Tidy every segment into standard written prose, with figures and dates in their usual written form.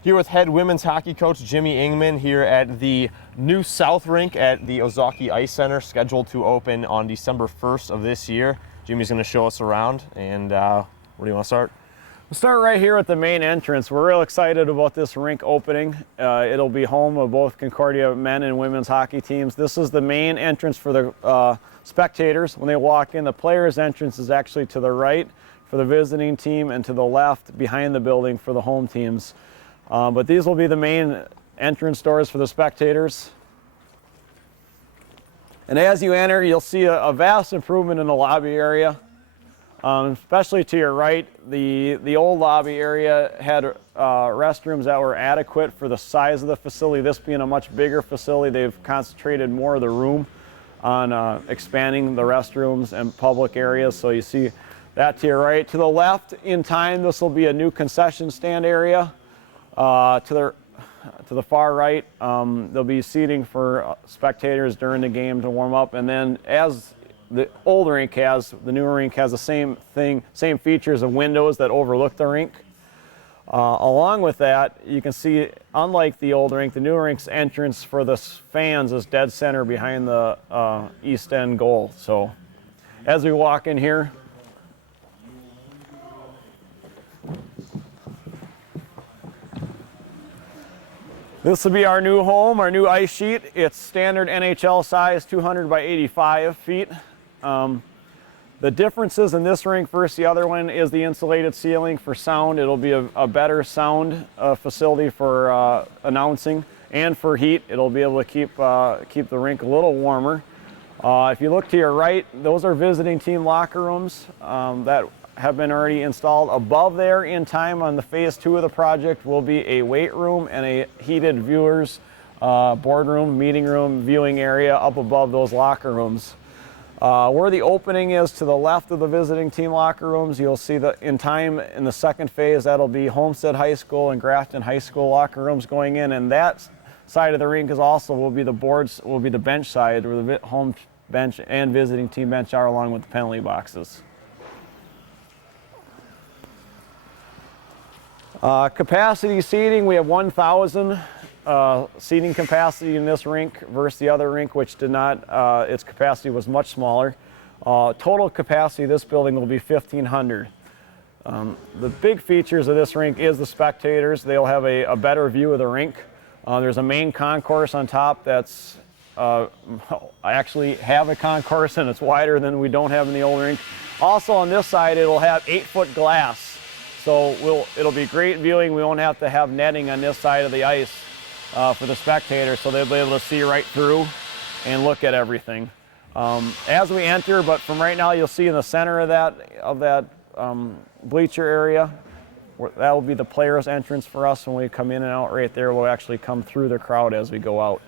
Here with head women's hockey coach Jimmy Ingman here at the new South Rink at the Ozaukee Ice Center, scheduled to open on December 1st of this year. Jimmy's going to show us around, and where do you want to start? We'll start right here at the main entrance. We're real excited about this rink opening. It'll be home of both Concordia men and women's hockey teams. This is the main entrance for the spectators. When they walk in, the players' entrance is actually to the right for the visiting team and to the left behind the building for the home teams. But these will be the main entrance doors for the spectators. And as you enter, you'll see a vast improvement in the lobby area. Especially to your right, the old lobby area had restrooms that were adequate for the size of the facility. This being a much bigger facility, they've concentrated more of the room on expanding the restrooms and public areas. So you see that to your right. To the left, in time, this will be a new concession stand area. To the far right, there'll be seating for spectators during the game to warm up. And then as the old rink has, the new rink has the same features of windows that overlook the rink. Along with that, you can see, unlike the old rink, the new rink's entrance for the fans is dead center behind the east end goal. So as we walk in here, this will be our new home, our new ice sheet. It's standard NHL size, 200 by 85 feet. The differences in this rink versus the other one is the insulated ceiling for sound. It'll be a better sound facility for announcing, and for heat. It'll be able to keep the rink a little warmer. If you look to your right, those are visiting team locker rooms that have been already installed. Above there, in time, on the phase 2 of the project, will be a weight room and a heated viewers boardroom, meeting room, viewing area up above those locker rooms. Where the opening is to the left of the visiting team locker rooms, you'll see that in time, in the second phase, that'll be Homestead High School and Grafton High School locker rooms going in, and that side of the rink will be the bench side, where the home bench and visiting team bench are, along with the penalty boxes. Capacity seating, we have 1,000 seating capacity in this rink versus the other rink, which did not, its capacity was much smaller. Total capacity of this building will be 1,500. The big features of this rink is the spectators. They'll have a better view of the rink. There's a main concourse on top that's, I actually have a concourse, and it's wider than we don't have in the old rink. Also on this side, it'll have 8-foot glass. So it'll be great viewing. We won't have to have netting on this side of the ice for the spectators, so they'll be able to see right through and look at everything. As we enter, but from right now, you'll see in the center of that bleacher area, that will be the players' entrance for us. When we come in and out right there, we'll actually come through the crowd as we go out.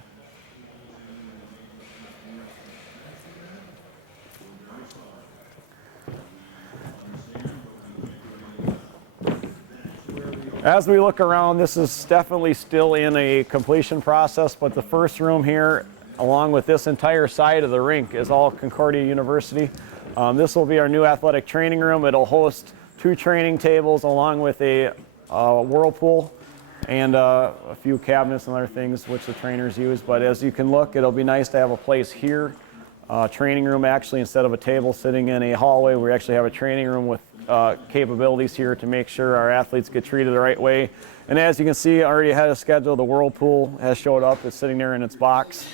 As we look around, this is definitely still in a completion process, but the first room here, along with this entire side of the rink, is all Concordia University. This will be our new athletic training room. It'll host 2 training tables along with a whirlpool and a few cabinets and other things which the trainers use. But as you can look, it'll be nice to have a place here. Training room, actually, instead of a table sitting in a hallway, we actually have a training room with capabilities here to make sure our athletes get treated the right way. And as you can see, already ahead of schedule, the whirlpool has showed up. It's sitting there in its box,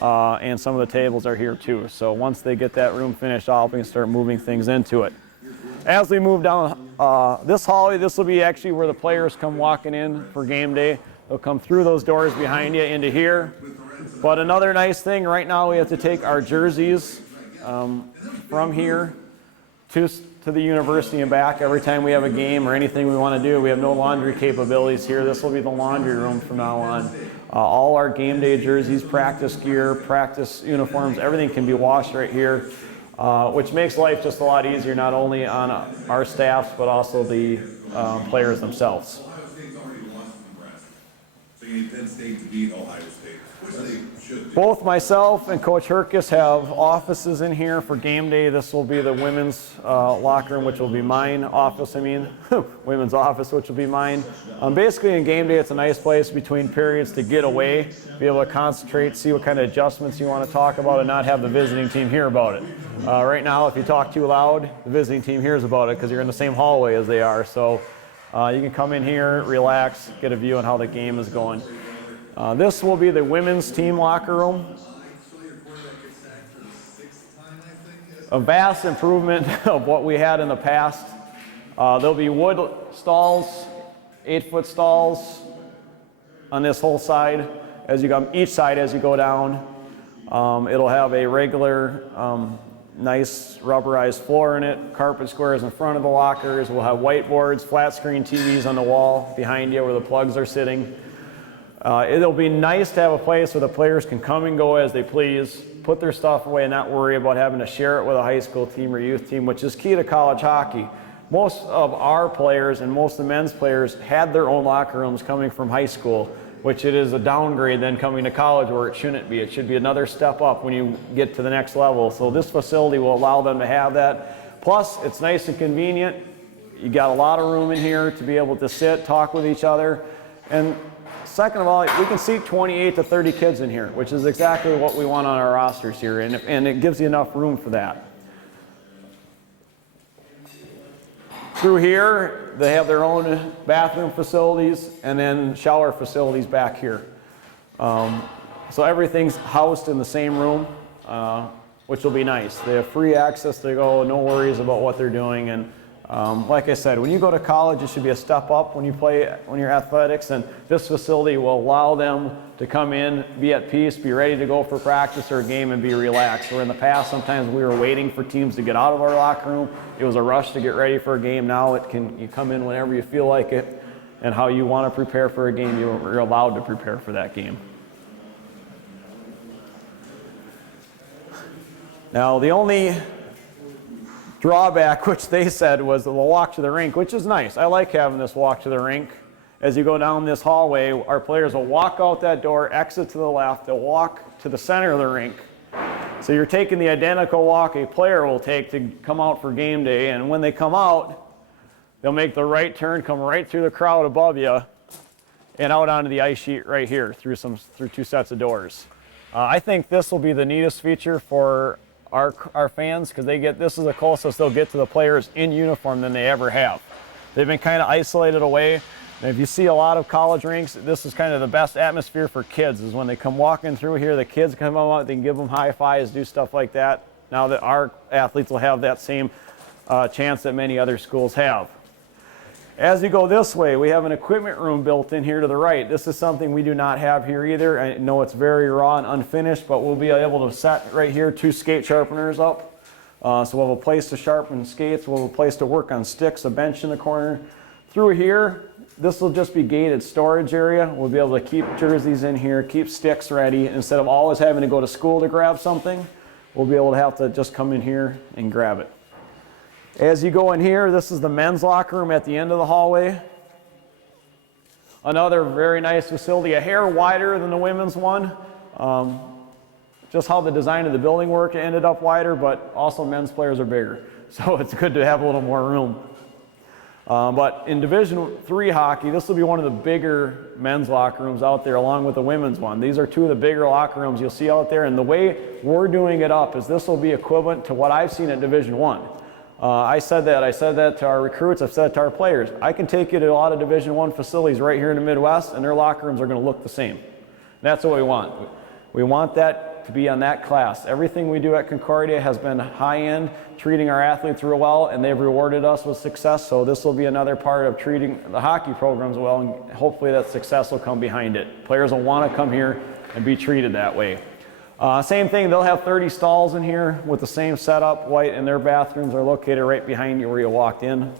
and some of the tables are here too. So once they get that room finished off, we can start moving things into it. As we move down this hallway, this will be actually where the players come walking in for game day. They'll come through those doors behind you into here. But another nice thing, right now we have to take our jerseys from here to the university and back every time we have a game or anything we want to do. We have no laundry capabilities here. This will be the laundry room from now on. All our game day jerseys, practice gear, practice uniforms, everything can be washed right here, which makes life just a lot easier, not only on our staffs, but also the players themselves. So you need Penn State to beat Ohio State, which they should do. Both myself and Coach Herkus have offices in here for game day. This will be the women's locker room, which will be mine. Office, I mean, women's office, which will be mine. Basically, in game day, it's a nice place between periods to get away, be able to concentrate, see what kind of adjustments you want to talk about, and not have the visiting team hear about it. Right now, if you talk too loud, the visiting team hears about it because you're in the same hallway as they are. So you can come in here, relax, get a view on how the game is going. This will be the women's team locker room. A vast improvement of what we had in the past. There'll be wood stalls, 8-foot stalls on this whole side as you go, each side as you go down. It'll have a regular nice rubberized floor in it, carpet squares in front of the lockers. We'll have whiteboards, flat screen TVs on the wall behind you where the plugs are sitting. It'll be nice to have a place where the players can come and go as they please, put their stuff away and not worry about having to share it with a high school team or youth team, which is key to college hockey. Most of our players and most of the men's players had their own locker rooms coming from high school, which it is a downgrade then coming to college where it shouldn't be. It should be another step up when you get to the next level. So this facility will allow them to have that. Plus, it's nice and convenient. You got a lot of room in here to be able to sit, talk with each other. And second of all, we can seat 28 to 30 kids in here, which is exactly what we want on our rosters here, and it gives you enough room for that. Through here, they have their own bathroom facilities and then shower facilities back here. So everything's housed in the same room, which will be nice. They have free access to go, no worries about what they're doing. And like I said, when you go to college, it should be a step up when you're athletics, and this facility will allow them to come in, be at peace, be ready to go for practice or a game and be relaxed. Where in the past, sometimes we were waiting for teams to get out of our locker room. It was a rush to get ready for a game. Now you come in whenever you feel like it, and how you want to prepare for a game, you're allowed to prepare for that game. Now, the only drawback, which they said, was the walk to the rink, which is nice. I like having this walk to the rink. As you go down this hallway, our players will walk out that door, exit to the left, they'll walk to the center of the rink. So you're taking the identical walk a player will take to come out for game day, and when they come out, they'll make the right turn, come right through the crowd above you, and out onto the ice sheet right here through two sets of doors. I think this will be the neatest feature for our fans, because this is the closest they'll get to the players in uniform than they ever have. They've been kind of isolated away. And if you see a lot of college rinks, this is kind of the best atmosphere for kids, is when they come walking through here, the kids come out, they can give them high fives, do stuff like that. Now that our athletes will have that same chance that many other schools have. As you go this way, we have an equipment room built in here to the right. This is something we do not have here either. I know it's very raw and unfinished, but we'll be able to set right here 2 skate sharpeners up. So we'll have a place to sharpen skates, we'll have a place to work on sticks, a bench in the corner. Through here, this will just be gated storage area. We'll be able to keep jerseys in here, keep sticks ready. Instead of always having to go to school to grab something, we'll be able to have to just come in here and grab it. As you go in here, this is the men's locker room at the end of the hallway. Another very nice facility, a hair wider than the women's one. Just how the design of the building worked, it ended up wider, but also men's players are bigger. So it's good to have a little more room. But in Division III hockey, this will be one of the bigger men's locker rooms out there along with the women's one. These are 2 of the bigger locker rooms you'll see out there, and the way we're doing it up is this will be equivalent to what I've seen at Division I. I said that to our recruits, I've said it to our players. I can take you to a lot of Division I facilities right here in the Midwest, and their locker rooms are going to look the same. That's what we want. We want that to be on that class. Everything we do at Concordia has been high-end, treating our athletes real well, and they've rewarded us with success, so this will be another part of treating the hockey programs well, and hopefully that success will come behind it. Players will want to come here and be treated that way. Same thing, they'll have 30 stalls in here with the same setup, white, and their bathrooms are located right behind you where you walked in.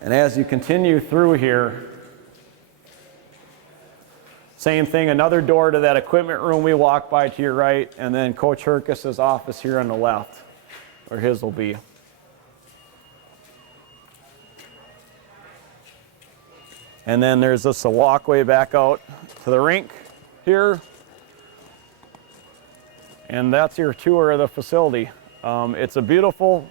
And as you continue through here, same thing, another door to that equipment room we walk by to your right, and then Coach Herkus's office here on the left, where his will be. And then there's just a walkway back out to the rink here. And that's your tour of the facility. It's a beautiful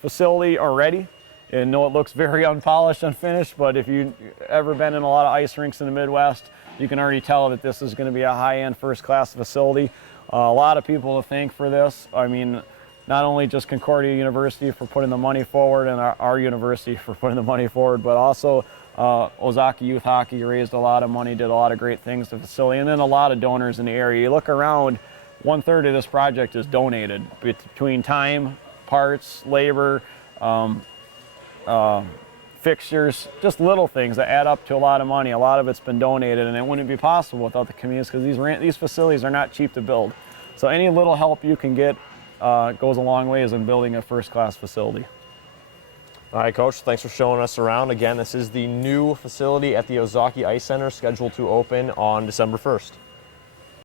facility already. And I know it looks very unpolished, unfinished, but if you've ever been in a lot of ice rinks in the Midwest, you can already tell that this is going to be a high-end, first-class facility. A lot of people to thank for this. I mean, not only just Concordia University for putting the money forward and our university for putting the money forward, but also Ozaukee Youth Hockey raised a lot of money, did a lot of great things to the facility, and then a lot of donors in the area. You look around, 1/3 of this project is donated between time, parts, labor, fixtures, just little things that add up to a lot of money. A lot of it's been donated, and it wouldn't be possible without the communities because these facilities are not cheap to build. So any little help you can get goes a long ways in building a first-class facility. All right, Coach, thanks for showing us around. Again, this is the new facility at the Ozaukee Ice Center, scheduled to open on December 1st.